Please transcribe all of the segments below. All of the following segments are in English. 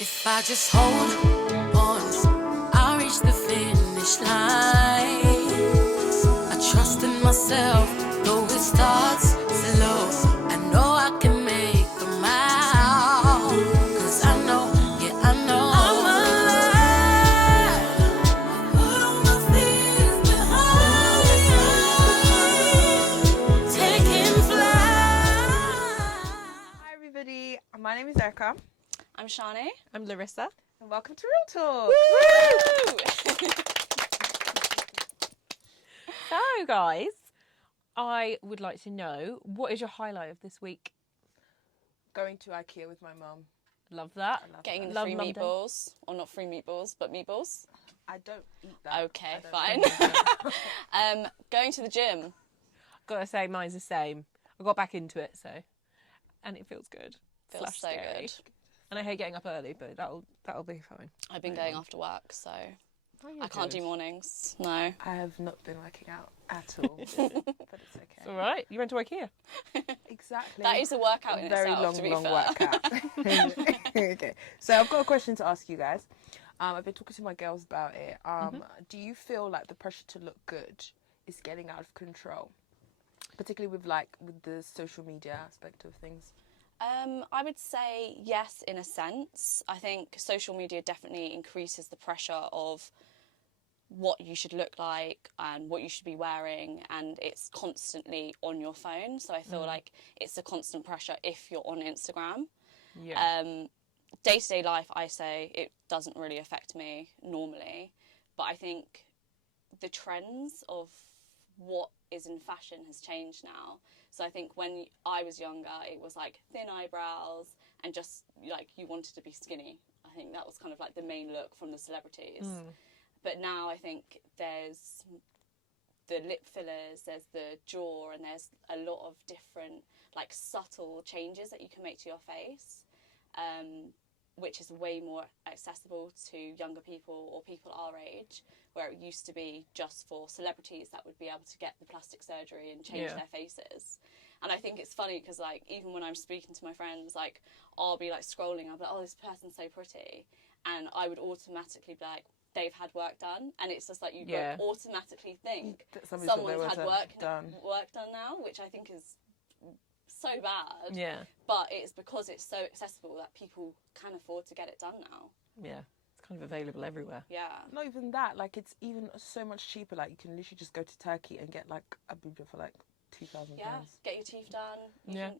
If I just hold on, I'll reach the finish line. I trust in myself, though it starts slow. I know I can make a mile. 'Cause I know, yeah, I know I'm alive. Put all my fears behind, taking flight. Hi everybody, my name is Erica. I'm Shani. I'm Larissa. And welcome to Real Talk. So, guys, I would like to know, what is your highlight of this week? Going to IKEA with my mum. Love that. Getting the Love free London. meatballs. Or not free meatballs, but meatballs. I don't eat that. Okay, I don't fine. Going to the gym. Gotta say, mine's the same. I got back into it, so, and it feels good. Feels Slash so scary. good. And I hate getting up early, but that'll be fine. I've been going after work, so Oh, I can't do mornings. No. I have not been working out at all, but it's okay. It's all right. You went to IKEA. Exactly. That is a workout in very itself, long, to be long fair. workout. Okay, so I've got a question to ask you guys. I've been talking to my girls about it. Do you feel like the pressure to look good is getting out of control, particularly with the social media aspect of things? I would say yes, in a sense. I think social media definitely increases the pressure of what you should look like and what you should be wearing, and it's constantly on your phone. So I feel like it's a constant pressure if you're on Instagram. Yeah. Day-to-day life, I say, it doesn't really affect me normally, but I think the trends of what is in fashion has changed now. So I think when I was younger, it was like thin eyebrows and just like you wanted to be skinny. I think that was kind of like the main look from the celebrities. But now I think there's the lip fillers, there's the jaw, and there's a lot of different like subtle changes that you can make to your face, which is way more accessible to younger people or people our age, where it used to be just for celebrities that would be able to get the plastic surgery and change their faces. And I think it's funny because like even when I'm speaking to my friends, like I'll be like scrolling, I'll be like, oh, this person's so pretty, and I would automatically be like, they've had work done, and it's just like you don't automatically think someone's had work done now, which I think is so bad. Yeah. But it's because it's so accessible that people can afford to get it done now. Yeah. It's kind of available everywhere. Yeah. Not even that, like it's even so much cheaper. Like you can literally just go to Turkey and get like a boob job for like £2,000. Yeah. Get your teeth done. Yeah,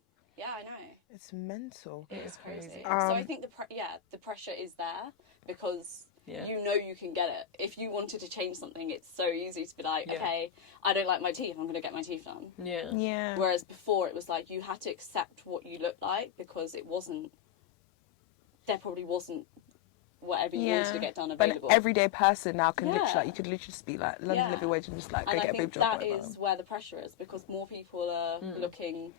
I know. It's mental. It is crazy. Um, so I think the pressure is there because you know you can get it. If you wanted to change something, it's so easy to be like, okay, I don't like my teeth, I'm going to get my teeth done. Yeah. Yeah. Whereas before it was like you had to accept what you looked like because there probably wasn't whatever you wanted to get done available. But an everyday person now can literally, like, you could literally just be like London living wage and just like go get a boob job. And I think that is where the pressure is because more people are looking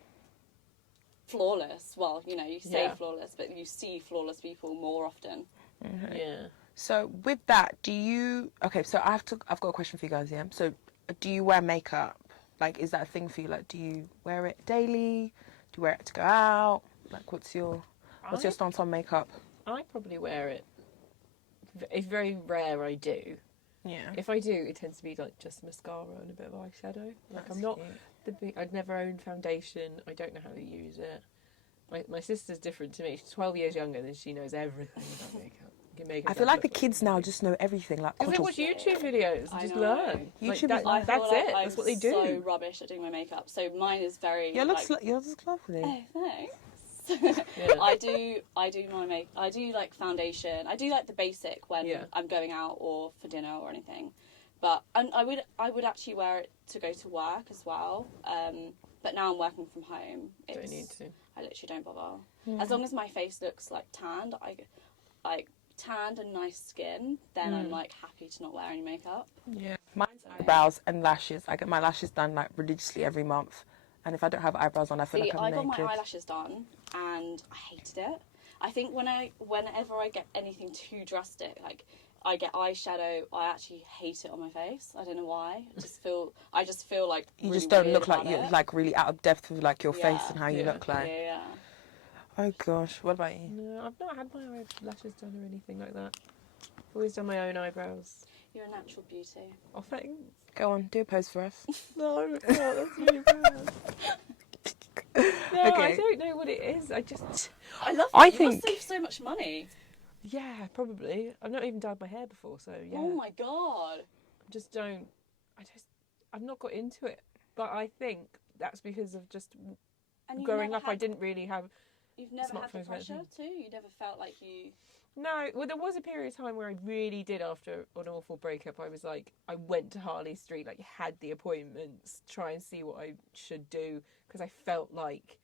flawless. Well, you know, you say flawless, but you see flawless people more often. Mm-hmm. Yeah. So with that, so I've got a question for you guys, yeah? So do you wear makeup? Like, is that a thing for you? Like, do you wear it daily? Do you wear it to go out? Like, what's your stance on makeup? I probably wear it. It's very rare I do. Yeah. If I do, it tends to be like just mascara and a bit of eyeshadow. Like I'm not I'd never owned foundation. I don't know how to use it. My sister's different to me. She's 12 years younger and she knows everything about makeup. I feel like the kids now just know everything. Like, because they watch YouTube videos and just learn. YouTube, like, that's it. I'm That's what they do. So rubbish at doing my makeup. So mine is very. Yours looks lovely. Oh, thanks. I do I do like foundation. I do like the basic when I'm going out or for dinner or anything. But I would actually wear it to go to work as well. But now I'm working from home. Don't need to. I literally don't bother. As long as my face looks like tanned, tanned and nice skin, then I'm like happy to not wear any makeup. Yeah. Mine's eyebrows and lashes. I get my lashes done like religiously every month. And if I don't have eyebrows on, I feel like I'm naked. I got my eyelashes done and I hated it. I think whenever I get anything too drastic, like I get eyeshadow, I actually hate it on my face. I don't know why. I just feel like you really just don't weird look like about you're it. like really out of depth with like your face and how you look like. Yeah. Oh gosh, what about you? No, I've not had my eyelashes done or anything like that. I've always done my own eyebrows. You're a natural beauty. Oh, thanks. Go on, do a pose for us. No, that's really bad. No, Okay. I don't know what it is. I just... I love I it. You must think- save so much money. Yeah, probably. I've not even dyed my hair before, so yeah. Oh my god. I've not got into it. But I think that's because of just And you've growing never up, I didn't really have... You've never had the smartphones, pressure anything. too? You never felt like you... No, well, there was a period of time where I really did, after an awful breakup, I was like, I went to Harley Street, like, had the appointments, try and see what I should do, because I felt like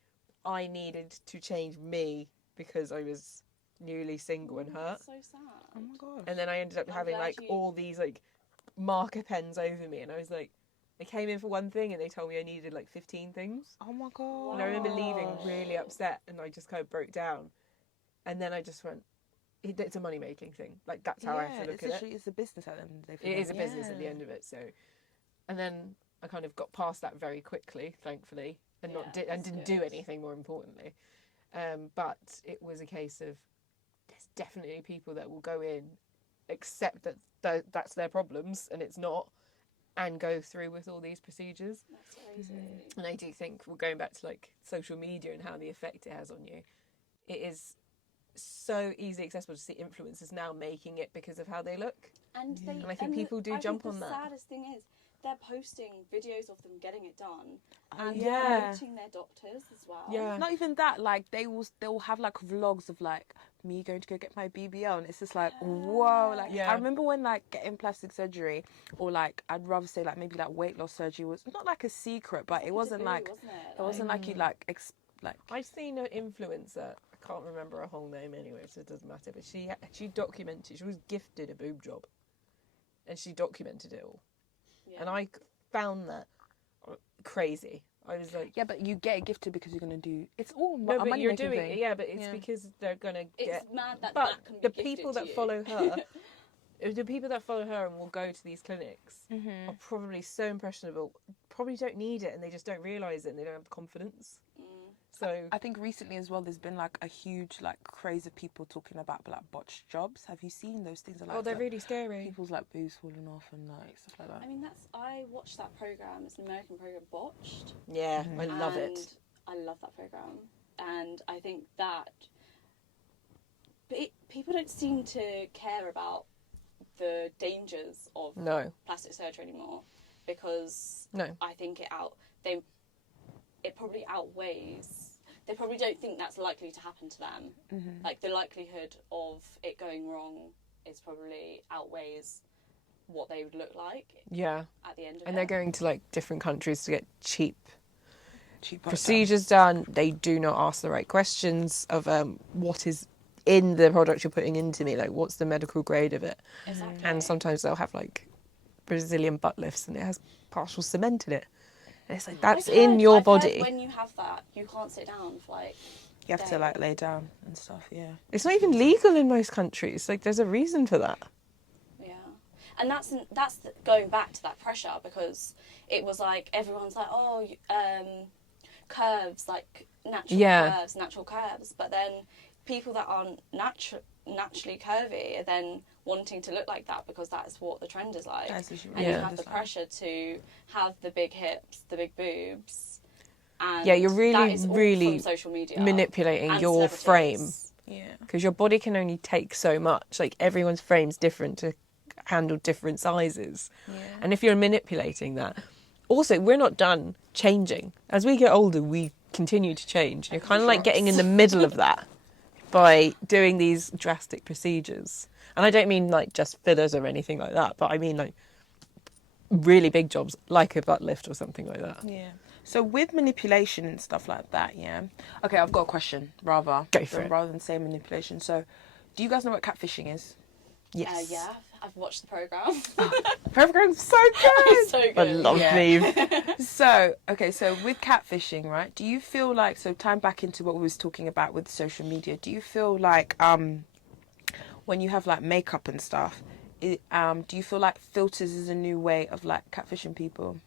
I needed to change me because I was newly single and hurt. So sad. Oh my god. And then I ended up I'm having, glad like, you- all these, like, marker pens over me, and I was like, they came in for one thing, and they told me I needed, like, 15 things. Oh my god. And I remember leaving Wow. really upset, and I just kind of broke down. And then I just went, it's a money-making thing. Like, that's how I have to look at it. It's a business at the end of the day. for It them. is a business at the end of it. So, and then I kind of got past that very quickly, thankfully, and didn't do anything. More importantly, but it was a case of there's definitely people that will go in, accept that that's their problems and it's not, and go through with all these procedures. That's crazy. And I do think, we're going back to like social media and how the effect it has on you. It is so easily accessible to see influencers now making it because of how they look. And they, And I think people do jump on that. The saddest thing is they're posting videos of them getting it done and yeah. promoting their doctors as well. Yeah. Not even that, like they'll have like vlogs of like me going to go get my BBL, and it's just like whoa, like Yeah. I remember when like getting plastic surgery, or like I'd rather say like maybe like weight loss surgery was not like a secret, but it wasn't Taboo, like wasn't it wasn't like you like I've seen an influencer, I can't remember her whole name anyway, so it doesn't matter, but she documented, she was gifted a boob job, and she documented it all. Yeah. And I found that crazy. I was like, yeah, but you get it gifted because you're gonna do it's all no, a but money you're making doing thing. it, yeah, but it's Yeah. because they're gonna It's get. mad that But that can be the gifted people to that you. follow her, the people that follow her and will go to these clinics Mm-hmm. are probably so impressionable, probably don't need it, and they just don't realise it, and they don't have confidence. So I think recently as well, there's been like a huge like craze of people talking about like botched jobs. Have you seen those things? Like, they're like, really scary. people's like boobs falling off and like stuff like that. I mean, I watched that program. It's an American program, Botched. Yeah, I love and it. I love that program, and I think that people don't seem to care about the dangers of No, plastic surgery anymore, because no. I think it probably outweighs. They probably don't think that's likely to happen to them. Mm-hmm. Like the likelihood of it going wrong is probably outweighs what they would look like Yeah, at the end of it. and they're going to like different countries to get cheap Cheap procedures done. They do not ask the right questions of what is in the product you're putting into me, like what's the medical grade of it. Exactly. And sometimes they'll have like Brazilian butt lifts and it has partial cement in it, and it's like that's in your I've body. heard when you have that, you can't sit down for like. You have to like lay down and stuff. Yeah. It's not even legal in most countries. Like there's a reason for that. Yeah, and that's going back to that pressure, because it was like everyone's like, oh, curves, like natural curves, but then people that aren't naturally curvy are then wanting to look like that because that's what the trend is like. That's what you And you Yeah. have the pressure to have the big hips, the big boobs, and Yeah, you're really, that is all really from social media manipulating and your frame, celebrities. Yeah. because your body can only take so much. Like everyone's frame's different to handle different sizes. Yeah. And if you're manipulating that, also we're not done changing. As we get older, we continue to change. You're kind of like getting in the middle of that by doing these drastic procedures. And I don't mean like just fillers or anything like that, but I mean like really big jobs, like a butt lift or something like that. Yeah. So with manipulation and stuff like that, yeah. Okay, I've got a question. Rather than say manipulation. So, do you guys know what catfishing is? Yes. Yeah, I've watched the program. Program's so good. It's so good. I love Yeah. me. So, okay, so with catfishing, right? Do you feel like, so time back into what we was talking about with social media, do you feel like when you have like makeup and stuff, do you feel like filters is a new way of like catfishing people?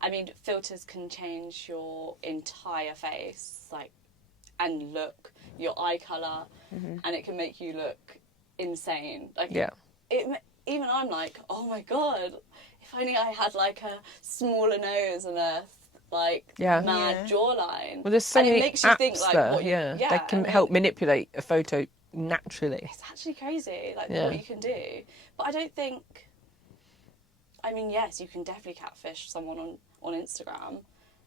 I mean, filters can change your entire face, like, and look, your eye colour, and it can make you look insane. Like, even I'm like, oh my god, if only I had like a smaller nose and a mad jawline. Well, there's so many makes you apps think, like, there, what they can help manipulate a photo naturally. It's actually crazy, like what you can do. But I don't think. I mean, yes, you can definitely catfish someone on Instagram.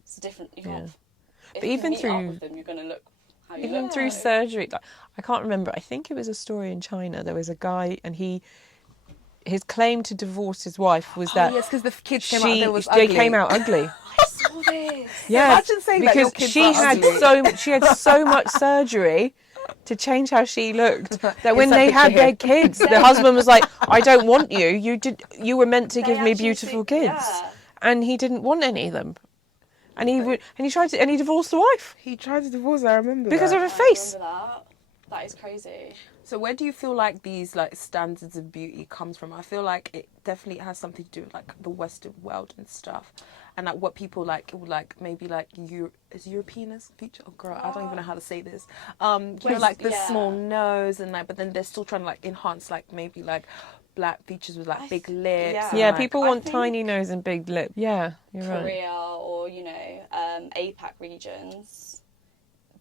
It's a different. You can't. If But even you meet up through with them, you're going to look. How you even look. through surgery, like, I can't remember. I think it was a story in China. There was a guy, and his claim to divorce his wife was that yes, because the kids came out. They came out ugly. I saw this. Yeah, imagine saying that your because kids she had so much surgery to change how she looked that when they had their kids, the husband was like, "I don't want you. You were meant to give me beautiful kids," and he didn't want any of them. And he divorced the wife. He tried to divorce her, I remember because that. of her face. I remember that. That is crazy. So where do you feel like these like standards of beauty comes from? I feel like it definitely has something to do with like the Western world and stuff, and like what people like maybe like is European as feature. Oh girl, I don't even know how to say this. You know, like the small nose and like, but then they're still trying to like enhance like maybe like black features with like big lips. Yeah, and, people want tiny nose and big lip. Yeah, you're right. Korea or APAC regions.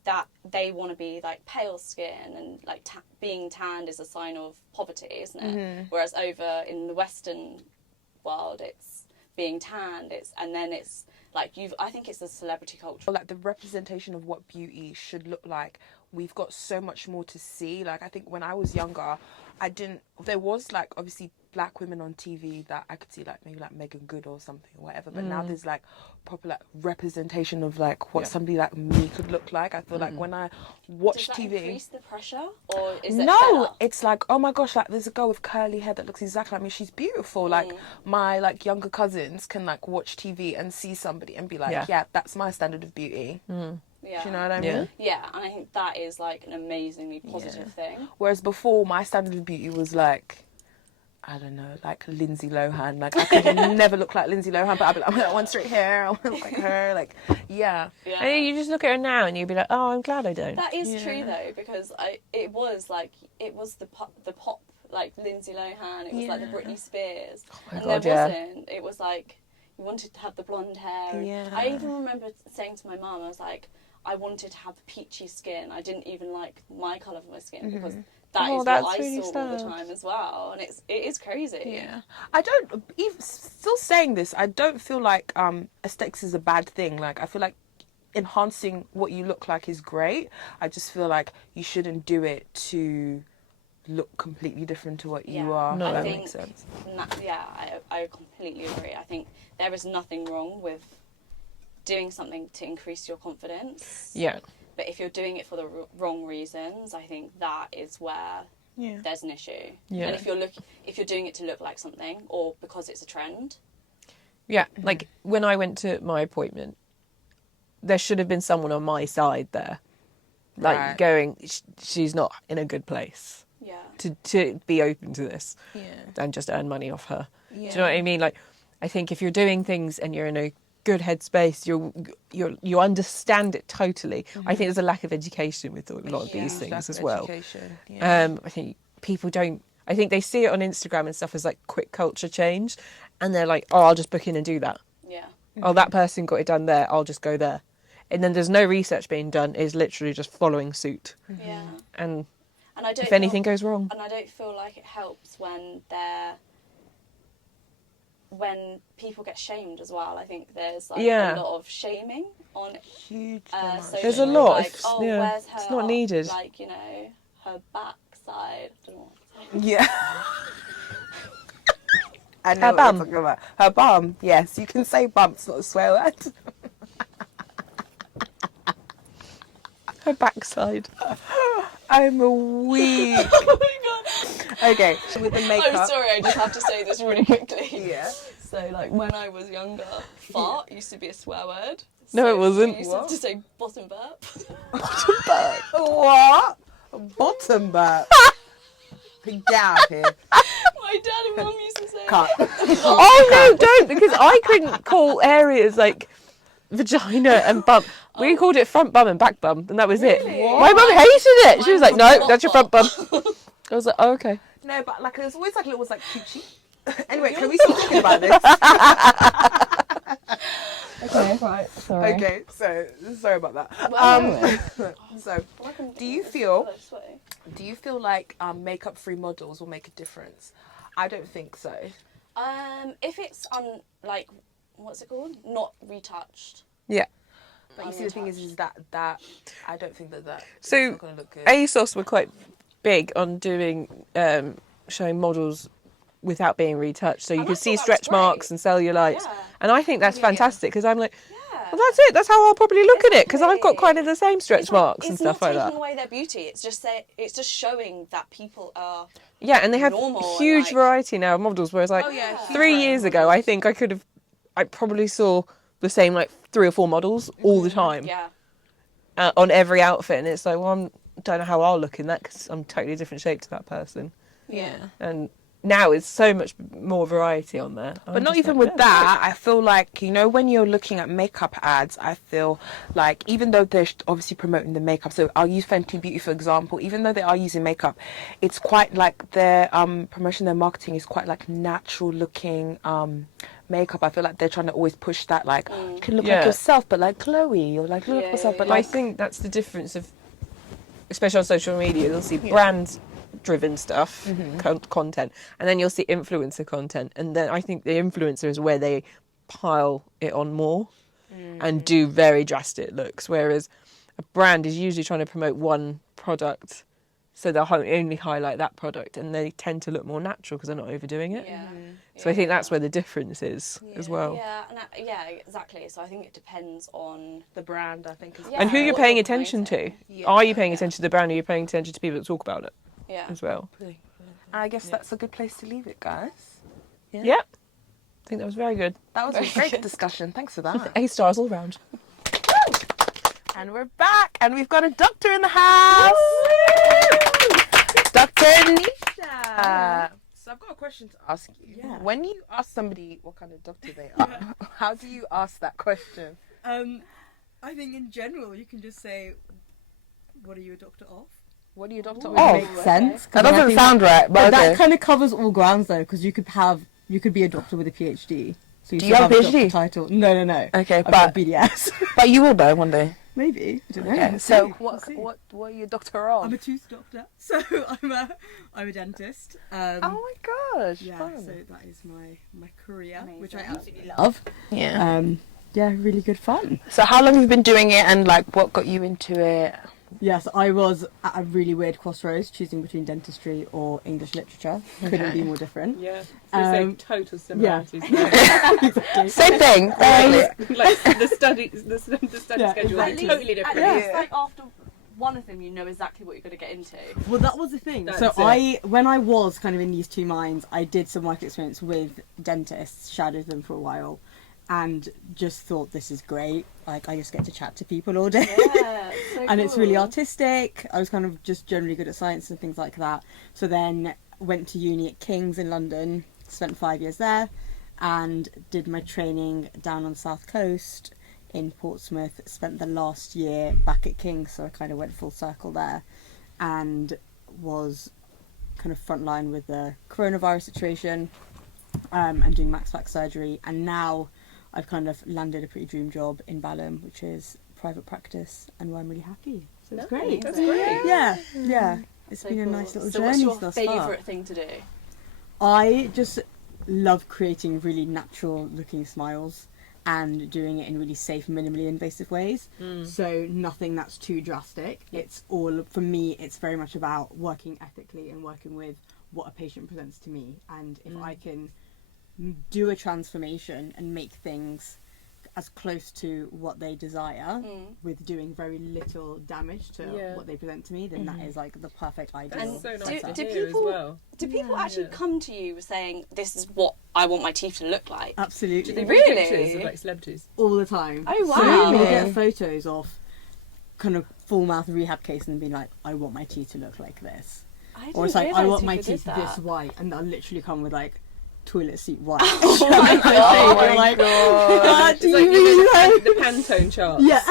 That they want to be like pale skin and like being tanned is a sign of poverty, isn't it? Whereas over in the Western world, it's being tanned. It's like I think it's the celebrity culture. Like the representation of what beauty should look like. We've got so much more to see. Like I think when I was younger, there was like obviously black women on TV that I could see like maybe like Megan Good or something or whatever. But now there's like proper like representation of like what somebody like me could look like. I feel like when I watch Does that TV, increase the pressure or is it no, better? it's like, oh my gosh, like there's a girl with curly hair that looks exactly like me. She's beautiful. Like my like younger cousins can like watch TV and see somebody and be like, yeah that's my standard of beauty. Yeah. Do you know what I mean? Yeah, and I think that is like an amazingly positive thing. Whereas before, my standard of beauty was like, I don't know, like Lindsay Lohan. Like I could never look like Lindsay Lohan, but I'd be like, I want straight hair. I want to look like her. Like, And you just look at her now and you'd be like, oh, I'm glad I don't. That is true though, because it was the pop like Lindsay Lohan. It was like the Britney Spears, my and God, there wasn't. It was like you wanted to have the blonde hair. Yeah. I even remember saying to my mum, I was like, I wanted to have peachy skin. I didn't even like my colour of my skin because that is what I really saw all the time as well, and it is crazy. Yeah, I don't even still saying this. I don't feel like aesthetics is a bad thing. Like I feel like enhancing what you look like is great. I just feel like you shouldn't do it to look completely different to what you are. No, that I think, makes sense. I completely agree. I think there is nothing wrong with doing something to increase your confidence. Yeah. But if you're doing it for the wrong reasons, I think that is where there's an issue. Yeah. And if you're doing it to look like something or because it's a trend. Yeah, like when I went to my appointment, there should have been someone on my side there, like going, she's not in a good place. Yeah. To be open to this. Yeah. And just earn money off her. Yeah. Do you know what I mean? Like, I think if you're doing things and you're in a good headspace, you understand it totally. I think there's a lack of education with a lot of these things as well. I think people don't. I think they see it on Instagram and stuff as like quick culture change, and they're like, "Oh, I'll just book in and do that." Yeah. Oh, that person got it done there. I'll just go there, and then there's no research being done. It's literally just following suit. Yeah. And I don't if anything goes wrong, and I don't feel like it helps when people get shamed as well. I think there's like a lot of shaming on huge. There's a lot. Like, where's her? It's not needed. Like her backside. I don't know. Yeah. I know what you're talking about. Her bum. Yes, you can say bump. It's not a swear word. her backside. I'm a weak. Oh my god. Okay, with the makeup. I'm sorry, I just have to say this really quickly. Yeah. So, like, when I was younger, fart used to be a swear word. No, it wasn't. We used to have to say bottom burp. Bottom burp. What? Bottom burp. Get out of here. My My dad and mum used to say. Cut. Oh no, don't, because I couldn't call areas like vagina and bum. We called it front bum and back bum, and that was it. My mum hated it. She was like, "No, that's your front bum." I was like, "Oh, okay." No, but like there's always like little like coochie. Anyway, can we stop talking about this? Okay, right. Sorry. Okay, so sorry about that. So do you feel like makeup-free models will make a difference? I don't think so. If it's like, what's it called? Not retouched. Yeah. But you see, the thing is that I don't think that So is not going to look good. ASOS were quite big on doing showing models without being retouched, so you could see stretch marks and cellulite, and I think that's fantastic because I'm like, well, that's it. That's how I'll probably look at it because I've got kind of the same stretch marks and stuff like that. It's not taking away their beauty. It's just showing that people are. Yeah, and they have normal huge and, variety now of models. Whereas like 3 years ago, I think I probably saw the same like 3 or 4 models all the time. Yeah. On every outfit, and it's like, well, I don't know how I'll look in that because I'm totally different shape to that person. Yeah. And now it's so much more variety on there. But not even with that, I feel like, you know, when you're looking at makeup ads, I feel like even though they're obviously promoting the makeup, so I'll use Fenty Beauty for example, even though they are using makeup, it's quite like their promotion, their marketing is quite like natural looking makeup. I feel like they're trying to always push that, like, you can look like yourself, but like Chloe, or like look like yourself, but like... I think that's the difference of, especially on social media, you'll see brand-driven stuff, content, and then you'll see influencer content, and then I think the influencer is where they pile it on more and do very drastic looks, whereas a brand is usually trying to promote one product, so they'll only highlight that product, and they tend to look more natural because they're not overdoing it. Yeah. So I think that's where the difference is as well. Yeah, exactly. So I think it depends on the brand, I think, Yeah. And who you're what paying you're attention to. promoting. Yeah. Are you paying attention to the brand, or are you paying attention to people that talk about it as well? I guess that's a good place to leave it, guys. Yeah. I think that was very good. That was a great discussion. Thanks for that. A stars all round. And we're back, and we've got a doctor in the house. Dr. Anisha. So I've got a question to ask you. Yeah. When you ask somebody what kind of doctor they are, how do you ask that question? I think in general you can just say, "What are you a doctor of?" What are you a doctor Which of? makes sense. That doesn't sound right, but That okay. kind of covers all grounds though, because you could be a doctor with a PhD. So Do you have a doctor PhD? title? No. Okay, I've but got BDS. but you will know one day. Maybe. I don't know. Okay, We'll so see. what We'll see. what are you a doctor of? I'm a tooth doctor, so I'm a dentist. Oh my gosh! Yeah, fun. so that is my career, which I absolutely love. Yeah. Yeah, really good fun. So how long have you been doing it, and like what got you into it? Yes, I was at a really weird crossroads, choosing between dentistry or English literature. Couldn't be more different. Yeah. Yeah. Total similarities. Exactly. Same thing. Like the study Yeah, schedule exactly. is totally different. Yeah. It's like after one of them, you know exactly what you're going to get into. Well, that was the thing. That's So it. when I was kind of in these two minds, I did some work experience with dentists, shadowed them for a while, and just thought this is great. Like I just get to chat to people all day. Yeah, so And it's really cool. artistic. I was kind of just generally good at science and things like that. So then went to uni at King's in London, spent 5 years there, and did my training down on the South Coast in Portsmouth. Spent the last year back at King's, so I kind of went full circle there, and was kind of frontline with the coronavirus situation, and doing max back surgery. And now I've kind of landed a pretty dream job in Balham, which is private practice, and where I'm really happy. So it's great. That's great. Yeah. It's So been a cool. nice little So journey what's thus your far. favourite thing to do? I just love creating really natural looking smiles and doing it in really safe, minimally invasive ways. So nothing that's too drastic. It's all, for me, it's very much about working ethically and working with what a patient presents to me. And if I can do a transformation and make things as close to what they desire with doing very little damage to what they present to me, then that is like the perfect ideal. That's so nice do- to do hear people- as well. Do people actually come to you saying, this is what I want my teeth to look like? Absolutely. Do they Really? read pictures of like celebrities? All the time. Oh, So wow. you get photos of kind of full mouth rehab case and being like, I want my teeth to look like this. Or it's like, I want my teeth this white, and they'll literally come with like toilet seat white. Oh my god! It's like, the Pantone chart. Yeah.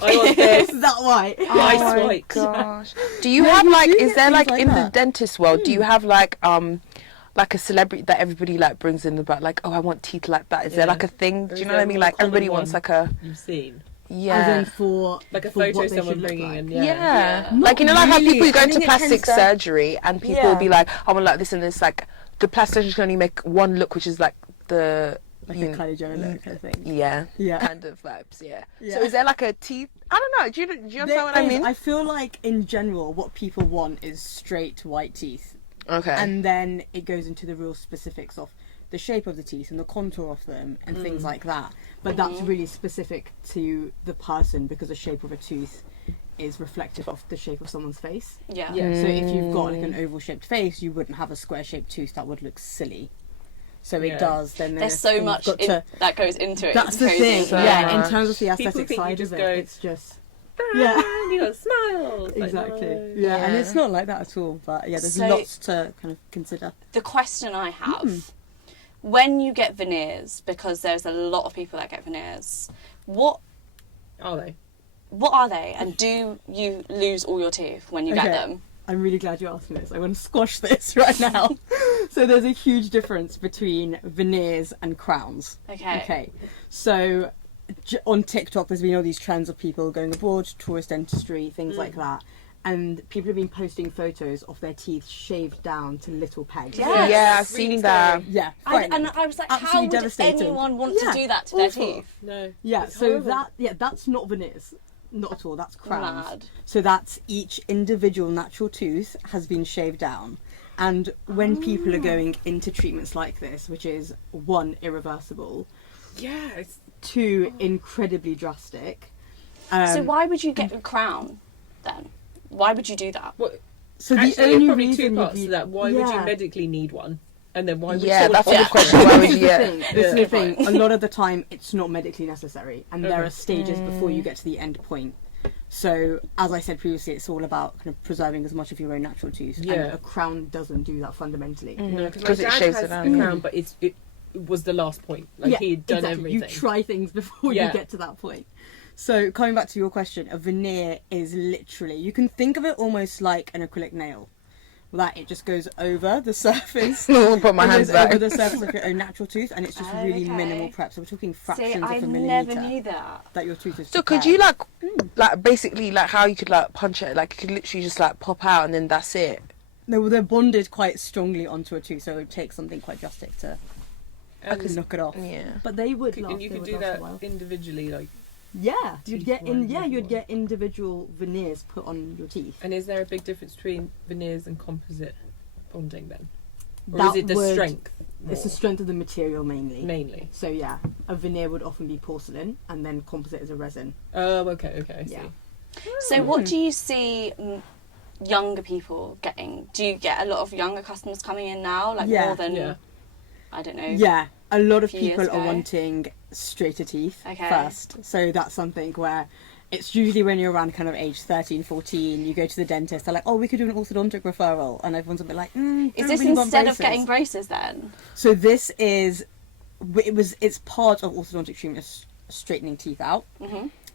I want this. That white. Ice white. Gosh. Do you have like? Is there like in the dentist world? Do you have like a celebrity that everybody like brings in about like, oh, I want teeth like that? Is there like a thing? Do you know what I mean? Like everybody wants like a. You've seen. Yeah. As in for like a photo someone bringing in. Yeah. Like, you know, like how people go into plastic surgery and people will be like, I want like this and this. Like the plastician can only make one look, which is like the. Like a Kylie Jenner look, I think. Yeah. Kind of vibes, yeah. So is there like a teeth? I don't know. Do you understand what I mean? I feel like in general what people want is straight white teeth. Okay. And then it goes into the real specifics of the shape of the teeth and the contour of them and things like that. But that's really specific to the person because the shape of a tooth is reflective of the shape of someone's face. Yeah. So if you've got like an oval shaped face, you wouldn't have a square shaped tooth. That would look silly. So it does. Then there's so much that goes into it. That's the thing. So in terms of the aesthetic side of it, it's just you got smiles. Exactly. Like, no. And it's not like that at all. But there's lots to kind of consider. The question I have, when you get veneers, because there's a lot of people that get veneers, what are they? What are they? And do you lose all your teeth when you get them? I'm really glad you asked me this. I want to squash this right now. So there's a huge difference between veneers and crowns. Okay. So on TikTok, there's been all these trends of people going abroad, tourist dentistry, things like that. And people have been posting photos of their teeth shaved down to little pegs. Yes. Yeah, I've seen that. Yeah. And I was like, absolutely how would anyone want to do that to their teeth? No. Yeah, so that's not veneers. Not at all, that's crowns. Mad. So that's each individual natural tooth has been shaved down. And when people are going into treatments like this, which is 1, irreversible, 2, incredibly drastic. So why would you get a crown then? Why would you do that? Well, so actually, the only probably reason 2 parts to that. Why would you medically need one? And then why would that's a good question. Why would you This is the thing. A lot of the time, it's not medically necessary, and there are stages before you get to the end point. So, as I said previously, it's all about kind of preserving as much of your own natural tooth. And a crown doesn't do that fundamentally. No, because it shaves it down. A crown, but it was the last point. Like he had done everything. You try things before you get to that point. So, coming back to your question, a veneer is literally, you can think of it almost like an acrylic nail. That it just goes over the surface. I'll put my hands back. Over the surface of your own natural tooth, and it's just really minimal prep. So we're talking fractions of a millimeter. I never knew that your tooth is. So could you like basically like how you could like punch it? Like it could literally just like pop out and then that's it. No, well, they're bonded quite strongly onto a tooth, so it would take something quite drastic to knock it off. Yeah, but they would. And you could do that individually, like. Yeah, you'd get individual veneers put on your teeth. And is there a big difference between veneers and composite bonding then? Or is it the strength? More? It's the strength of the material mainly. Mainly. So yeah, a veneer would often be porcelain, and then composite is a resin. Oh, okay, I see. So what do you see younger people getting? Do you get a lot of younger customers coming in now, like more than I don't know? Yeah, a lot of people are wanting straighter teeth first. So that's something where it's usually when you're around kind of age 13, 14, you go to the dentist, they're like, oh, we could do an orthodontic referral. And everyone's a bit like, is this really instead of getting braces then? So this is, it's part of orthodontic treatment, straightening teeth out.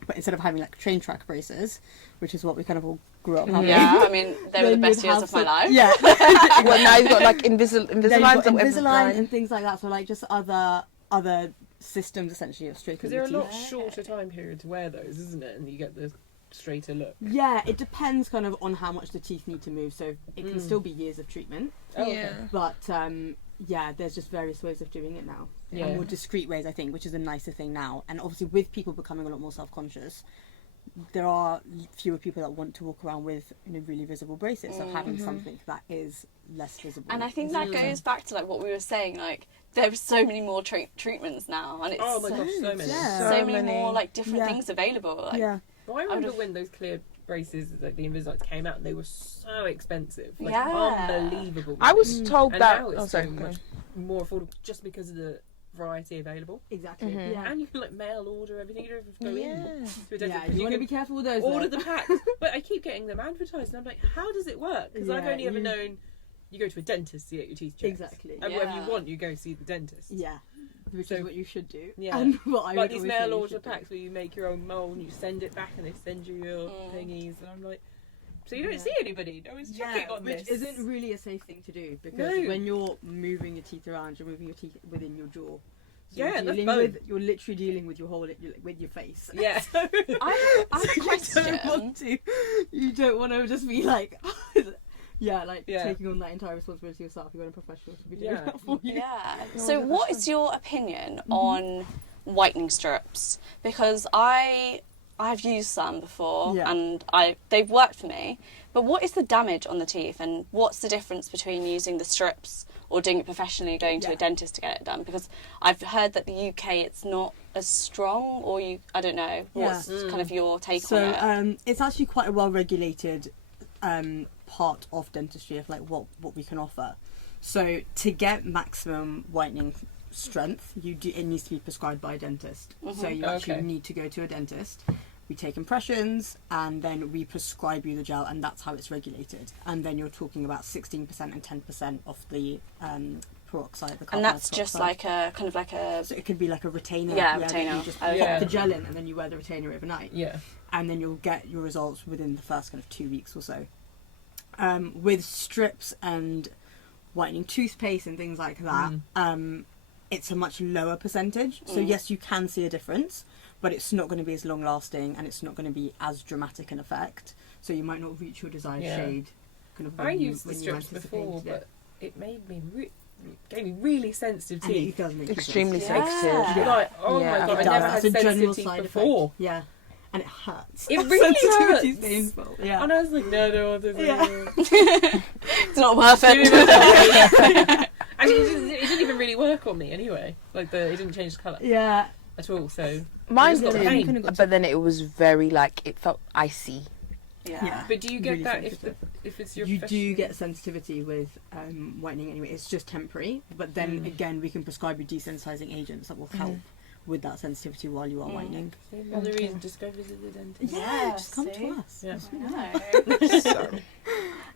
But instead of having like train track braces, which is what we kind of all grew up having. Yeah, I mean, they were the best years of my life. Yeah. Well, now you've got like Invisalign and things like that. So like just other systems essentially of straightening. Because there are a lot shorter time period to wear those, isn't it? And you get the straighter look. Yeah, it depends kind of on how much the teeth need to move. So it can still be years of treatment. Oh, okay. But there's just various ways of doing it now. And more discreet ways, I think, which is a nicer thing now. And obviously with people becoming a lot more self-conscious, there are fewer people that want to walk around with really visible braces. So having something that is less visible. And I think that goes back to like what we were saying, like there's so many more treatments now, and it's so many, so many more like different things available. Like, well, I remember when those clear braces, like the Invisalign came out, and they were so expensive, unbelievable. I was told and that. now it's so much more affordable just because of the variety available. Exactly. Mhm. Yeah. And you can like mail order everything. You don't have to go in to a dentist. Yeah, because you want to be can careful with those. order though. the packs. But I keep getting them advertised, and I'm like, how does it work? Because I've Yeah, only ever known you go to a dentist to get your teeth checked. Exactly. And wherever Yeah. you want, you go see the dentist. Yeah. Which So- is what you should do. Yeah. And what I Like would these always mail say you order should do. packs where you make your own mold and you send it back and they send you your thingies, and I'm like, so you don't Yeah. see anybody. No one's checking on which this. isn't really a safe thing to do because No. when you're moving your teeth around, you're moving your teeth within your jaw. So Yeah, you're that's dealing bone. you're literally dealing with your whole with your face. Yeah. I have a You question. don't want to. You don't want to just be like, Yeah. taking on that entire responsibility yourself. You want a professional to be doing Yeah. that for you. Yeah. No, So, that's what fine. is your opinion on whitening strips? Because I've used some before, Yeah. and they've worked for me. But what is the damage on the teeth, and what's the difference between using the strips or doing it professionally, going to Yeah. a dentist to get it done? Because I've heard that the UK it's not as strong, or I don't know. What's kind of your take So on it? it's actually quite a well regulated part of dentistry of like what we can offer. So to get maximum whitening strength, it needs to be prescribed by a dentist. So you actually Okay. need to go to a dentist. We take impressions and then we prescribe you the gel, and that's how it's regulated. And then you're talking about 16% and 10% of the peroxide. The And that's carbonate just peroxide. like a kind of like a So it could be like a retainer. Yeah, that retainer. You just Okay. pop Yeah. the gel in and then you wear the retainer overnight. Yeah. And then you'll get your results within the first kind of 2 weeks or so. With strips and whitening toothpaste and things like that, it's a much lower percentage. So yes, you can see a difference, but it's not going to be as long lasting and it's not going to be as dramatic an effect. So you might not reach your desired Yeah. shade. Kind of I when used the when you strips anticipated before, it. but it made me gave me really sensitive And teeth. it does make you Extremely Yeah. sensitive. Yeah. Like, oh Yeah. my god, It I does. never That's had a general sensitive teeth side before. effect. Yeah. And it hurts. It really Sensitivity is hurts. painful. Yeah. And I was like, no, I don't want to do Yeah. it. it's not perfect. Actually, it didn't even really work on me anyway. Like it didn't change the colour Yeah. at all. So, Mine just got did, pain. but then it was very it felt icy. Yeah. but do you get Really that sensitive. if it's your You do professional- get sensitivity with whitening anyway. It's just temporary, but then again, we can prescribe you desensitizing agents that will help with that sensitivity while you are whitening. See, another reason, just go visit the dentist. Yeah, just come see? to us. Yeah. No.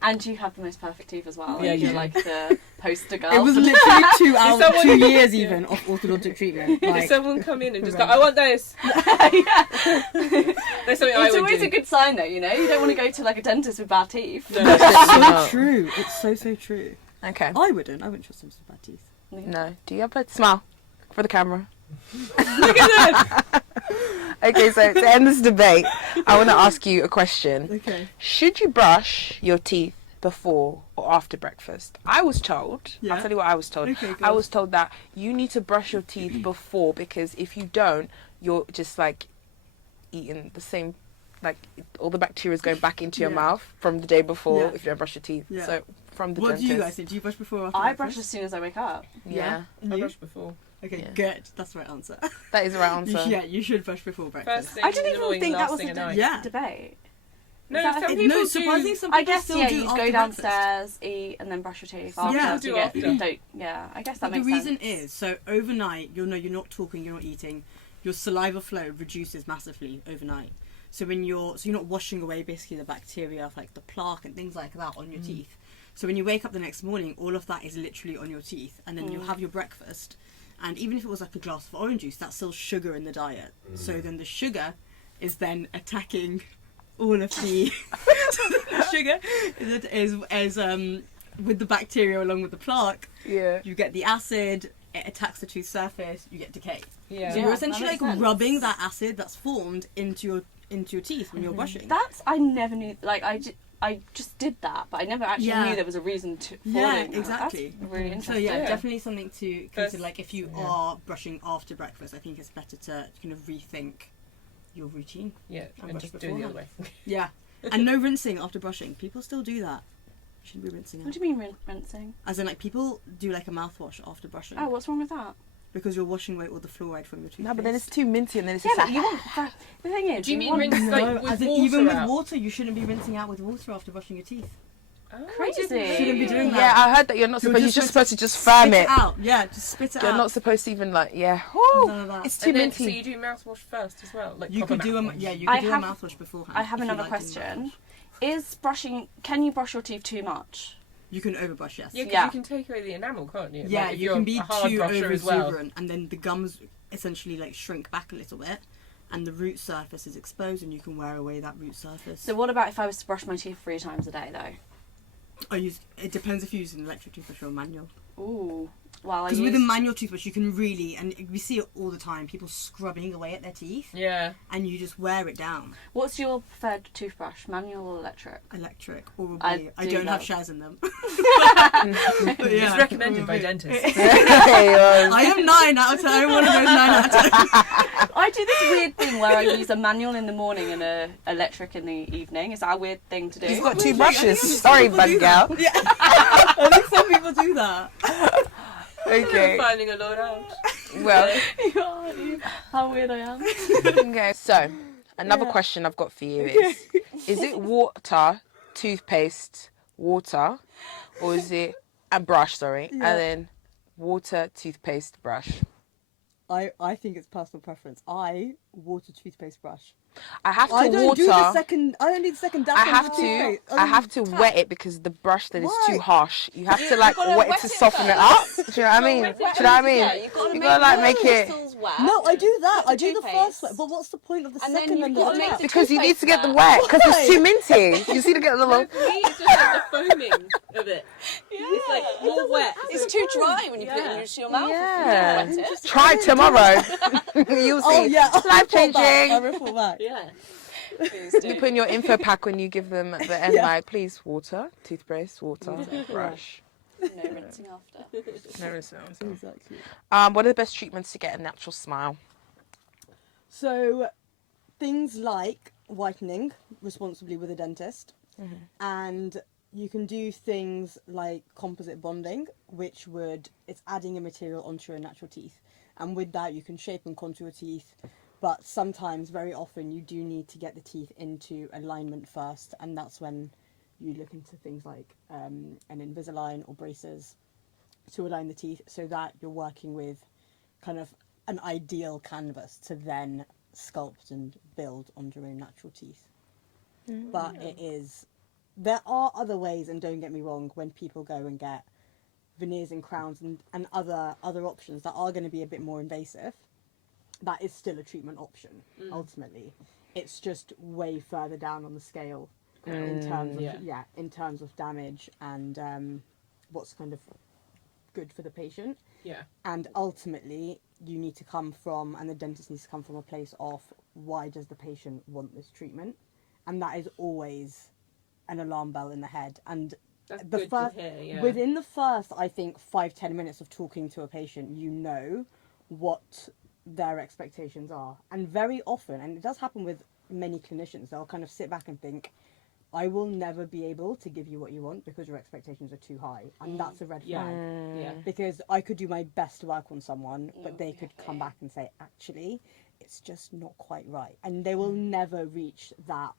And you have the most perfect teeth as well. Yeah, You're you do. like the poster girl. It was literally 2 hours, someone- 2 years even of orthodontic treatment. If Like, someone come in and just Right. go, I want those. yeah. That's something I It's would always do. a good sign though, you know? You don't want to go to like a dentist with bad teeth. No. so true. It's so true. Okay. I wouldn't trust him with bad teeth. No. Do you have a smile for the camera? Look at that. Okay, so to end this debate, I want to ask you a question. Okay. Should you brush your teeth before or after breakfast? I was told, Yeah. I'll tell you what I was told. Okay, I go. was told that you need to brush your teeth before, because if you don't, you're just like eating the same, like all the bacteria is going back into your Yeah. mouth from the day before Yeah. if you don't brush your teeth. Yeah. So from the What dentist. do you guys do? Do you brush before or after I brush breakfast? as soon as I wake up. Yeah. I You? brushed before. Okay, Yeah. good. That's the right answer. That is the right answer. Yeah, you should brush before breakfast. First thing I in didn't the even morning, think that last was thing a at night. Yeah. debate. No, Is that some a- people No, do. surprisingly, some people I guess still yeah, do you after go breakfast. downstairs, eat, and then brush your teeth Some after. people to do get- after. don't- yeah, I guess that The makes reason sense. is, so overnight, you're not talking, you're not eating, your saliva flow reduces massively overnight. So you're not washing away basically the bacteria of like the plaque and things like that on your teeth. So when you wake up the next morning, all of that is literally on your teeth, and then you have your breakfast, and even if it was like a glass of orange juice, that's still sugar in the diet. So then the sugar is then attacking all of the sugar is with the bacteria along with the plaque. Yeah. You get the acid, it attacks the tooth surface, you get decay. Yeah. So Yeah, you're that essentially makes like sense. rubbing that acid that's formed into your teeth when you're brushing. That's I never knew. Like I just did that, but I never actually Yeah. knew there was a reason to. Yeah, following that. exactly. That's really So interesting. yeah, Yeah. definitely something to consider. First- Like if you yeah. are brushing after breakfast, I think it's better to kind of rethink your routine. Yeah, And and brush just do it the other way. beforehand. Yeah, and no rinsing after brushing. People still do that. You shouldn't be rinsing What out. do you mean rinsing? As in, like people do like a mouthwash after brushing Oh, what's wrong with that? because you're washing away all the fluoride from your toothpaste. No, but then it's too minty and then it's Yeah, just but you want that. The thing is, Do you mean want- rinse No, like with as in water even out? with water, you shouldn't be rinsing out with water after brushing your teeth. Crazy. Shouldn't be doing that. Yeah, I heard that you're not supposed. You're just supposed to just firm spit it. out. Yeah, just spit it You're out. not supposed to even like. Yeah. Woo, None of that. it's too And then, minty. so you do mouthwash first as well? Like You proper could do a mouthwash? you I could do have- a mouthwash beforehand. I have if you another like doing question. mouthwash. Can you brush your teeth too much? You can overbrush, yes. Yeah, because Yeah. you can take away the enamel, can't you? Yeah, Like, if you you're can be a hard too brusher as well. over-exuberant, and then the gums essentially like shrink back a little bit, and the root surface is exposed, and you can wear away that root surface. So what about if I was to brush my teeth 3 times a day though? It depends if you use an electric toothbrush or a manual. Ooh. Well, I Because use... with a manual toothbrush, you can really, and we see it all the time, people scrubbing away at their teeth, Yeah. and you just wear it down. What's your preferred toothbrush, manual or electric? Electric, or I I do don't have love- shares in them. It's recommended by dentists. I am 9 out of 10. I want to go 9 out of 10. I do this weird thing where I use a manual in the morning and a electric in the evening. Is that a weird thing to do? You've got 2 brushes. Sorry, bad gal. Yeah. I think some people do that. Okay. I'm finding a lot out. Well. How weird I am. Okay. So, another question I've got for you is it water, toothpaste, water, or is it a brush? Sorry, and then water, toothpaste, brush. I think it's personal preference. I water toothpaste brush. I have to I don't water. do the second. I don't need the second dab. I on have the to. toothpaste. I have to wet it because the brush then is too Why? harsh. You have to like gotta wet it wet to it soften it first. up. Do you know what I mean? Do you know what I mean? Yeah, you gotta like make it. wet. No, I do that. Put I do the toothpaste. first one. But what's the point of the And then second you've and got to the make third? the Because you need to get the Toothpaste wet because it's too minty. You see to get the little. For me, it's just like the foaming of it. It's like more wet. It's too dry when you put it into your mouth. Yeah. If you don't wet it. Try tomorrow. You'll see. Oh yeah, Life I changing. report back. Yeah. Please do. You put in your info pack when you give them at the end, like, please, water, toothpaste, water, brush. No rinsing after. No, it's not. Exactly. What are the best treatments to get a natural smile? So, things like whitening responsibly with a dentist, and you can do things like composite bonding, which it's adding a material onto your natural teeth, and with that you can shape and contour teeth. But sometimes, very often, you do need to get the teeth into alignment first, and that's when you look into things like an Invisalign or braces to align the teeth, so that you're working with kind of an ideal canvas to then sculpt and build onto your own natural teeth. But there are other ways, and don't get me wrong, when people go and get veneers and crowns and other options that are going to be a bit more invasive, that is still a treatment option. Ultimately, it's just way further down on the scale in terms of damage and what's kind of good for the patient. Yeah. And ultimately, you need to come from, and the dentist needs to come from a place of, why does the patient want this treatment? And that is always an alarm bell in the head. And That's the good first, to hear, yeah. within the first, I think, 5-10 minutes of talking to a patient, you know what their expectations are. And very often, and it does happen with many clinicians, they'll kind of sit back and think, I will never be able to give you what you want because your expectations are too high. And that's a red flag. Yeah. Because I could do my best to work on someone, but they could come back and say, actually, it's just not quite right. And they will never reach that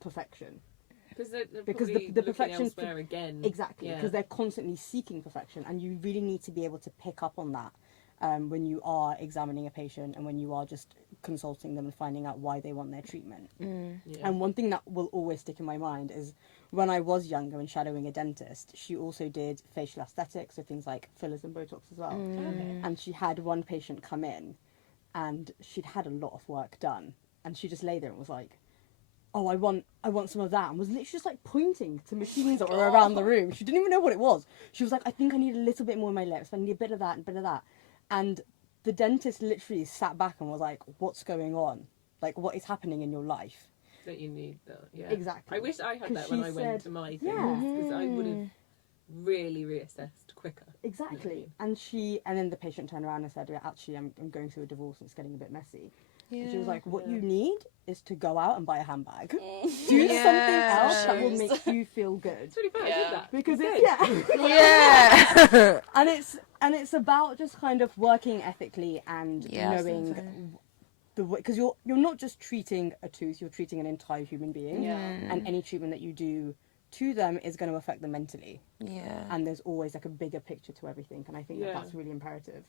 perfection. Because they're Because probably the looking perfection elsewhere again. Exactly, Yeah. because they're constantly seeking perfection, and you really need to be able to pick up on that when you are examining a patient and when you are just consulting them and finding out why they want their treatment. Yeah. And one thing that will always stick in my mind is when I was younger and shadowing a dentist, she also did facial aesthetics, so things like fillers and Botox as well. And she had one patient come in and she'd had a lot of work done, and she just lay there and was like, oh, I want some of that, and was literally just like pointing to machines that were around the room. She didn't even know what it was. She was like, I think I need a little bit more in my lips. I need a bit of that and a bit of that. And the dentist literally sat back and was like, what's going on? Like, what is happening in your life? That you need that, yeah. Exactly. I wish I had 'Cause that when she I went said- to my Yeah. things, because I would have really reassessed quicker. Exactly. And then the patient turned around and said, yeah, actually, I'm going through a divorce and it's getting a bit messy. And she was like, what you need is to go out and buy a handbag. Do something else that will make you feel good. It's really fun, I did that. Because You it's, did. Yeah. and it's about just kind of working ethically and Yeah, knowing the way, because you're not just treating a tooth, you're treating an entire human being. Yeah. And any treatment that you do to them is going to affect them mentally. Yeah. And there's always like a bigger picture to everything, and I think that Yeah. that's really imperative.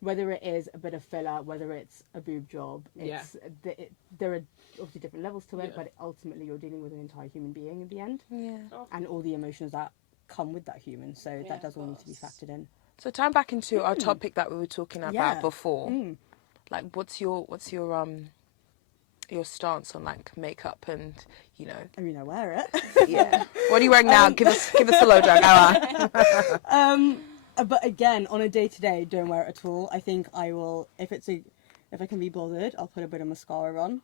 Whether it is a bit of filler, whether it's a boob job, it's there are obviously different levels to it, Yeah. but ultimately you're dealing with an entire human being in the end, Yeah. and all the emotions that come with that human. So Yeah, that does of all need to be course. factored in. So time back into our topic that we were talking about Yeah. before. Like, what's your stance on like makeup and, you know? I mean, I wear it. Yeah. What are you wearing now? Give us the lowdown. Go on. But again, on a day-to-day, don't wear it at all. I think I will, if I can be bothered, I'll put a bit of mascara on.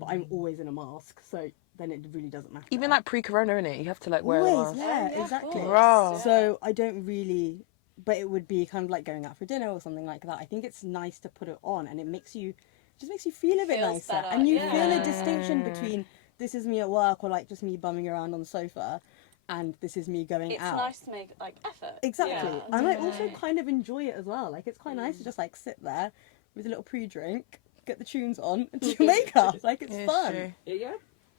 But I'm always in a mask, so then it really doesn't matter. Even like pre-corona, innit? You have to like wear a always, mask. yeah, Yeah, of exactly. course. Wow. So I don't really, but it would be kind of like going out for dinner or something like that. I think it's nice to put it on, and it makes you feel a bit Feels nicer, better, and you yeah. feel a distinction between this is me at work or like just me bumming around on the sofa, and this is me going It's out. nice to make like effort. Exactly. Yeah. And I also kind of enjoy it as well. Like, it's quite nice to just like sit there with a little pre-drink, get the tunes on, and do your makeup. Like, it's fun. True. Yeah.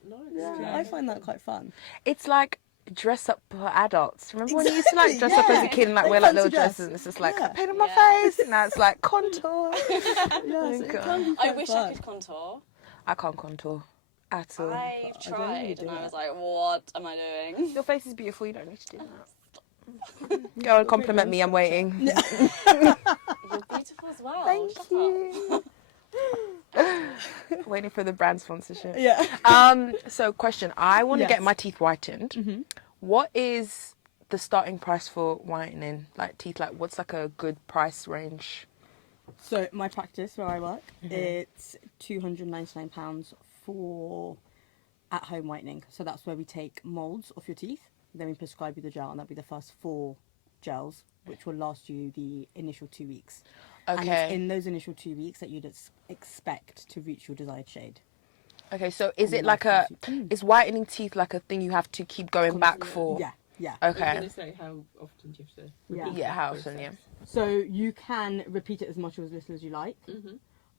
Nice. Yeah, I find that quite fun. It's like dress up for adults. Remember when you used to like Exactly, dress up as a yeah. kid and like Like wear like fancy little dress. dresses and it's just like Yeah. paint on my Yeah. face. Now it's like contour. Yeah, so it God. can be I quite wish fun. I could contour. I can't contour at all. I've I don't really tried do and I it. was like, what am I doing? Your face is beautiful. You don't need to do that. Go and compliment me. I'm waiting. You're beautiful as well. Thank Shut up. you. Waiting for the brand sponsorship. Yeah. So question. I want to Yes. get my teeth whitened. What is the starting price for whitening? Like teeth, like what's like a good price range? So my practice where I work, it's £299 for at-home whitening. So that's where we take moulds off your teeth, then we prescribe you the gel, and that'll be the first 4 gels, which will last you the initial 2 weeks. And it's Okay. in those initial 2 weeks that you'd expect to reach your desired shade. Okay, so is And it then like that's a, what is whitening teeth like a thing you have to keep going back for? Yeah, yeah. I was Okay. going to say, how often do you have to Yeah. repeat Yeah, that how often, process? So you can repeat it as much or as little as you like.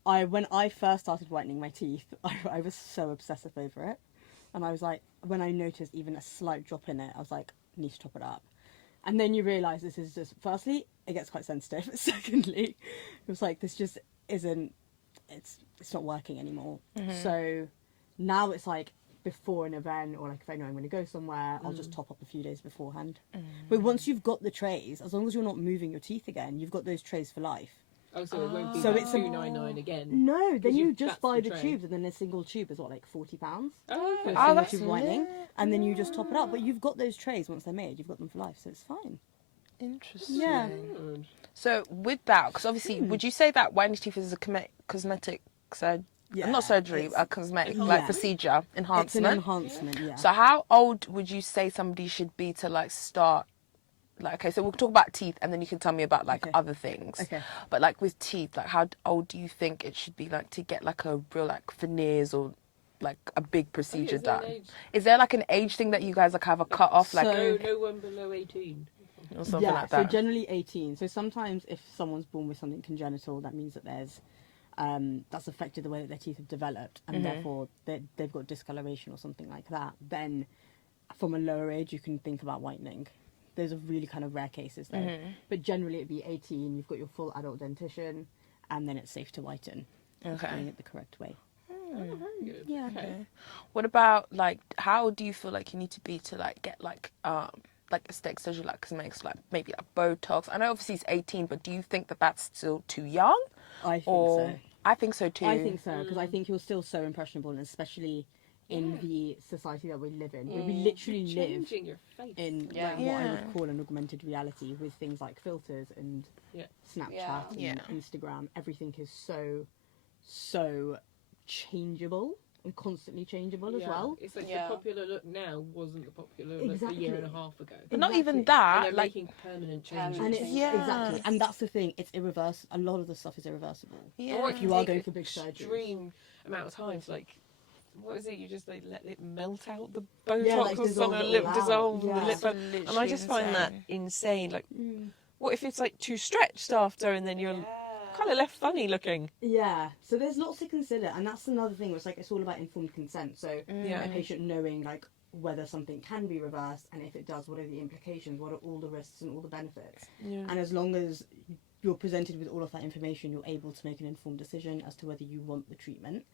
When I first started whitening my teeth, I was so obsessive over it. And I was like, when I noticed even a slight drop in it, I was like, need to top it up. And then you realise this is just, firstly, it gets quite sensitive. Secondly, it was like, this just isn't, it's not working anymore. So now it's like, before an event, or like if I know I'm going to go somewhere, I'll just top up a few days beforehand. But once you've got the trays, as long as you're not moving your teeth again, you've got those trays for life. Oh, so it won't be So like it's $299 again. No, then you just that's buy the the tray. tubes, and then a single tube is what, like £40 Oh, for okay. a Oh, single that's tube of whitening, lit. and then you just top it up. But you've got those trays once they're made, you've got them for life, so it's fine. Interesting. Yeah. Good. So with that, because obviously, would you say that whitening teeth is a cosmetic not surgery, it's- a cosmetic Yeah. like procedure It's an enhancement? enhancement, yeah. So how old would you say somebody should be to like start? Like, okay, so we'll talk about teeth, and then you can tell me about like Okay. other things. Okay. But like with teeth, like how old do you think it should be like to get like a real like veneers or like a big procedure is there an done? age? Is there like an age thing that you guys like have a cut off like So- No one below 18. or something yeah, like so that? generally 18. So sometimes if someone's born with something congenital, that means that there's that's affected the way that their teeth have developed, and therefore they've got discoloration or something like that. Then from a lower age, you can think about whitening. Those are really kind of rare cases though. But generally it'd be 18, you've got your full adult dentition, and then it's safe to whiten. Just Okay. doing it the correct way. Very good. Yeah. Okay. What about like how old do you feel like you need to be to like get like aesthetic surgery, like cosmetics, like maybe like Botox? I know obviously it's 18, but do you think that that's still too young? I think Or so. I think so too. I think so, because I think you're still so impressionable, and especially in the society that we live in, where we literally live Changing your face. in Yeah. like what I Yeah. would call an augmented reality, with things like filters and Yeah. Snapchat Yeah. and Yeah. Instagram. Everything is so changeable and constantly changeable as well. It's like Yeah. the popular look now wasn't the popular look a year and a Exactly. half ago. But not even Exactly. And that. they're Like making permanent Permanent changes. And it's Yeah. exactly, and that's the thing. It's irreversible. A lot of the stuff is irreversible. yeah. Or if You are take going for big surgeries. extreme amount of times, like what is it? You just like let it melt out the Botox Yeah, like or dissolve something, it lip all out. dissolve Yeah. the lip. It's And I just find that insane. insane. Like, what if it's like too stretched after, and then you're kind of left funny looking? Yeah, so there's lots to consider, and that's another thing where it's like it's all about informed consent. So Yeah. a patient knowing like whether something can be reversed, and if it does, what are the implications, what are all the risks and all the benefits. And as long as you're presented with all of that information, you're able to make an informed decision as to whether you want the treatment.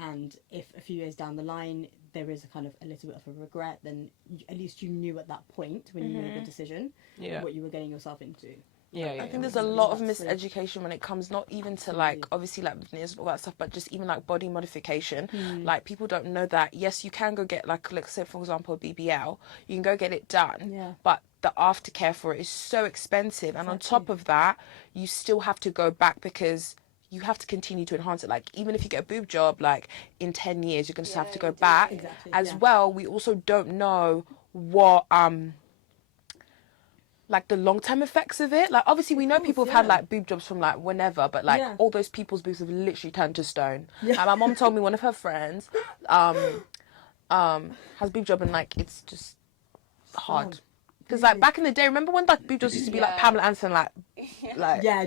And if a few years down the line there is a kind of a little bit of a regret, then at least you knew at that point when you made the decision what you were getting yourself into. I think there's a lot of miseducation when it comes not even to like obviously like veneers and all that stuff, but just even like body modification. Like people don't know that yes, you can go get like let's say for example a BBL, you can go get it done, but the aftercare for it is so expensive, and on top of that you still have to go back because you have to continue to enhance it. Like even if you get a boob job, like in 10 years you're gonna have to go back as well. We also don't know what like the long-term effects of it. Like obviously we know people have had like boob jobs from like whenever, but like all those people's boobs have literally turned to stone. Like, my mom told me one of her friends has a boob job and like it's just hard. Because like back in the day, remember when like boob jobs used to be like Pamela Anderson, like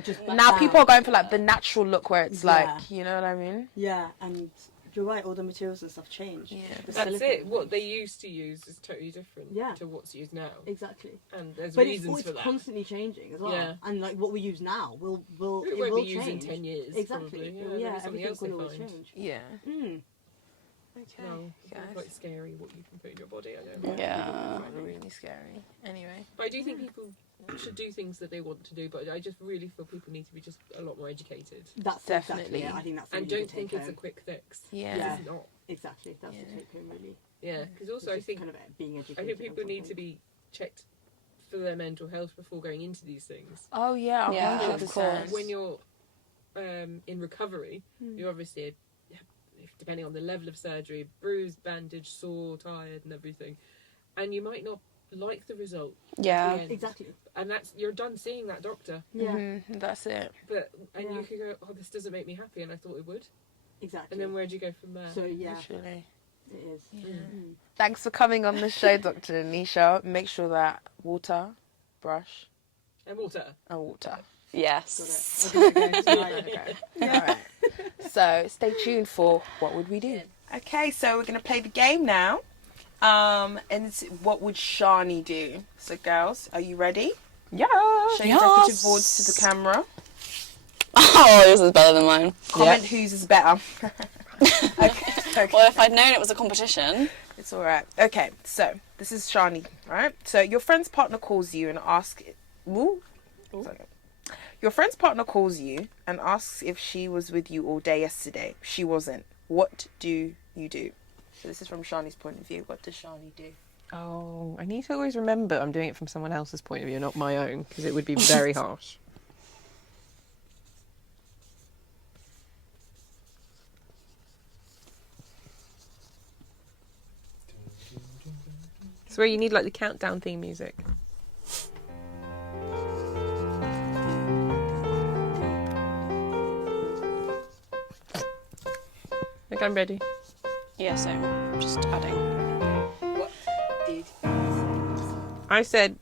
just now people are going for like the natural look where it's like, you know what I mean? Yeah, and you're right, all the materials and stuff change. Yeah, that's it. What they used to use is totally different to what's used now. Exactly. And there's but reasons for that. It's constantly changing as well. Yeah. And like what we use now will it won't will be used in 10 years. Exactly. Probably. Yeah, something everything else they will always find. change. Yeah. Okay. No, it's quite scary what you can put in your body. I don't know. Yeah. Really scary. Anyway. But I do think people should do things that they want to do, but I just really feel people need to be just a lot more educated. That's definitely. Exactly, I think that's and don't think it's a quick fix. Yeah. It's not. Exactly. That's the take home, really. Yeah, because also I think kind of being educated. I think people need to be checked for their mental health before going into these things. Oh yeah, 100%. Of course. When you're in recovery, you're obviously, depending on the level of surgery, bruised, bandaged, sore, tired, and everything, and you might not like the result. Yeah, exactly. And you're done seeing that doctor. Yeah, that's it. But you could go, oh, this doesn't make me happy, and I thought it would. Exactly. And then where do you go from there? So literally. It is. Yeah. Thanks for coming on the show, Dr. Anisha. Make sure that water, brush, and water. Yes. Got it. Okay. All right. So stay tuned for What Would We Do? Okay, so we're going to play the game now. And it's What Would Shani Do? So girls, are you ready? Yeah. Show your decorative boards to the camera. Oh, yours is better than mine. Comment whose is better. Okay. Well, if I'd known it was a competition. It's all right. Okay, so this is Shani, right? So your friend's partner calls you and asks... Your friend's partner calls you and asks if she was with you all day yesterday. She wasn't. What do you do? So this is from Shani's point of view. What does Shani do? Oh, I need to always remember I'm doing it from someone else's point of view, not my own, because it would be very harsh. It's where you need like the countdown theme music. I think I'm ready. Yeah, so just adding. What did I said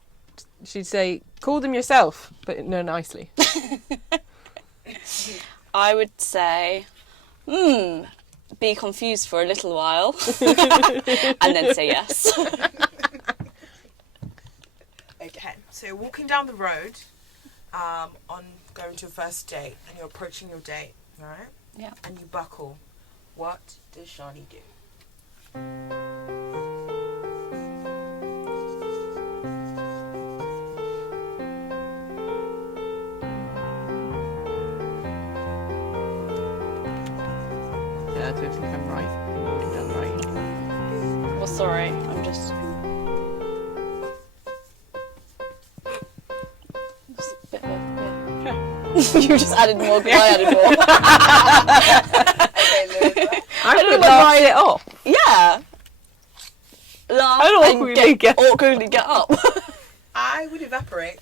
she'd say, call them yourself, but no, nicely. I would say, be confused for a little while and then say yes. Okay, so you're walking down the road on going to a first date and you're approaching your date, right? Yeah. And you buckle. What does Shani do? Yeah, I don't think I'm right. I think I'm right. Well, sorry, I'm just... Just a bit of a... You just added more because I added more. I would line it up. Yeah. Laugh and awkwardly get up. I would evaporate.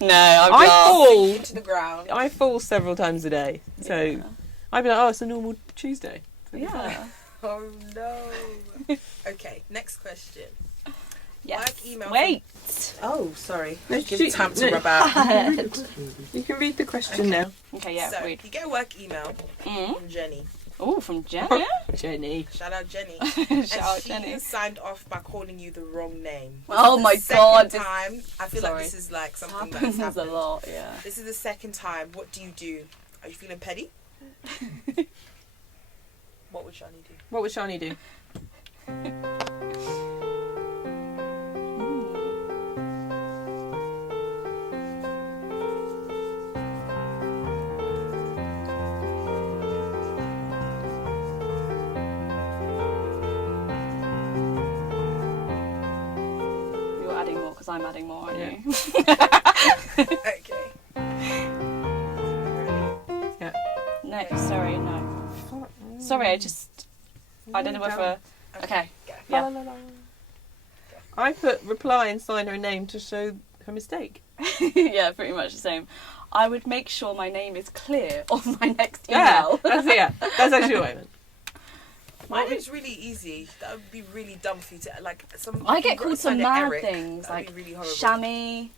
No, I'd I laugh. fall. Into the ground. I fall several times a day, so I'd be like, "Oh, it's a normal Tuesday." Yeah. Oh no. Okay, next question. Yes. Work email. Wait. Oh, sorry. No, Give it time to rub out. You can read the question now. Okay, yeah, So read. you get a work email from Jenny Oh, from Jenny. Jenny. Shout out Jenny. Shout out she Jenny. has signed off by calling you the wrong name. Oh my God. Time. I feel like this is like something that's happens a happened. lot, yeah. This is the second time. What do you do? Are you feeling petty? What would Shani do? What would Shani do? You're adding more because I'm adding more, aren't you? Okay. Yeah. No, sorry, no. Sorry, I don't know whether... Okay, yeah. I put reply and sign her name to show her mistake. Yeah, pretty much the same. I would make sure my name is clear on my next Yeah, email. that's actually what I meant. Mine is really easy. That would be really dumb for you to like. I get called some mad Eric, things that'd like be really horrible. Shammy,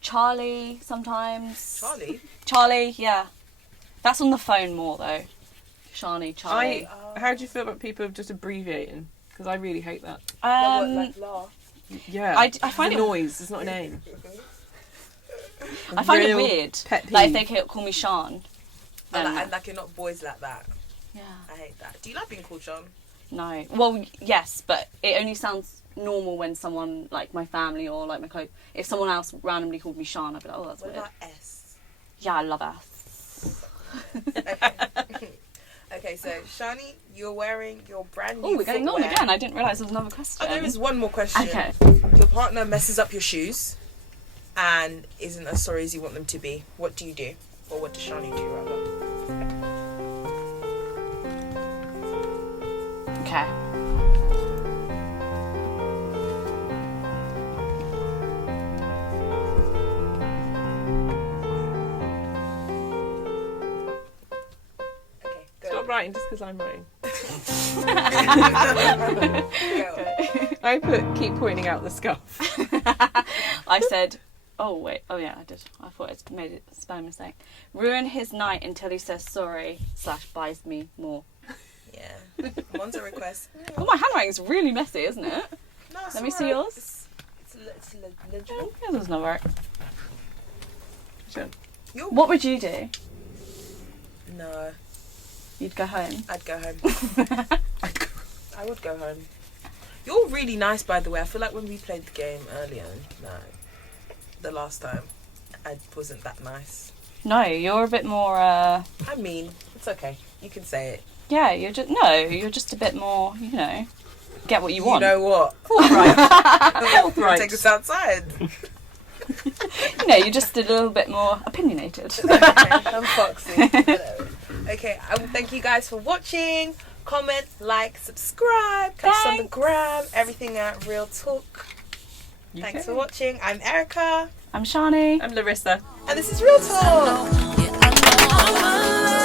Charlie sometimes. Charlie. Charlie, yeah. That's on the phone more though. Shani, Charlie. How do you feel about people just abbreviating? Because I really hate that. Like laugh. Yeah. I find it's it a noise. It's not a name. I find it Real weird. pet peeve. Like if they call me Sean. And then like you're not boys like that. yeah. I hate that. Do you like being called Sean? No. Well, yes, but it only sounds normal when someone like my family or like my clothes. If someone else randomly called me Sean, I'd be like, oh, that's What weird. about S? Yeah, I love us. Okay, so Shani, you're wearing your brand new Oh, we're going on footwear. again. I didn't realise there was another question. Oh, there is one more question. Okay. Your partner messes up your shoes and isn't as sorry as you want them to be. What do you do? Or what does Shani do, rather? Okay. Okay, go. Stop writing just because I'm writing. Go. I put keep pointing out the scarf. I said, oh wait, oh yeah, I did. I thought I made a spelling mistake. Ruin his night until he says sorry / buys me more. Yeah. One's a request. Oh, my handwriting's really messy, isn't it? No, it's Let me see alright. yours. It's legible. Yours is not right. Sure. What would you do? No, You'd go home. I'd go home. I would go home. You're really nice, by the way. I feel like when we played the game earlier, the last time, I wasn't that nice. No, you're a bit more. I mean, it's okay. You can say it. Yeah, you're just a bit more. You know, get what you want. You know what? Right. Take us outside. You know, you're just a little bit more opinionated. Okay, I'm foxy. Okay, I will thank you guys for watching. Comment, like, subscribe. Catch us on the gram. Everything at Real Talk. Thanks for watching. I'm Erica. I'm Shani. I'm Larissa. And this is Real Talk. Yeah, I know.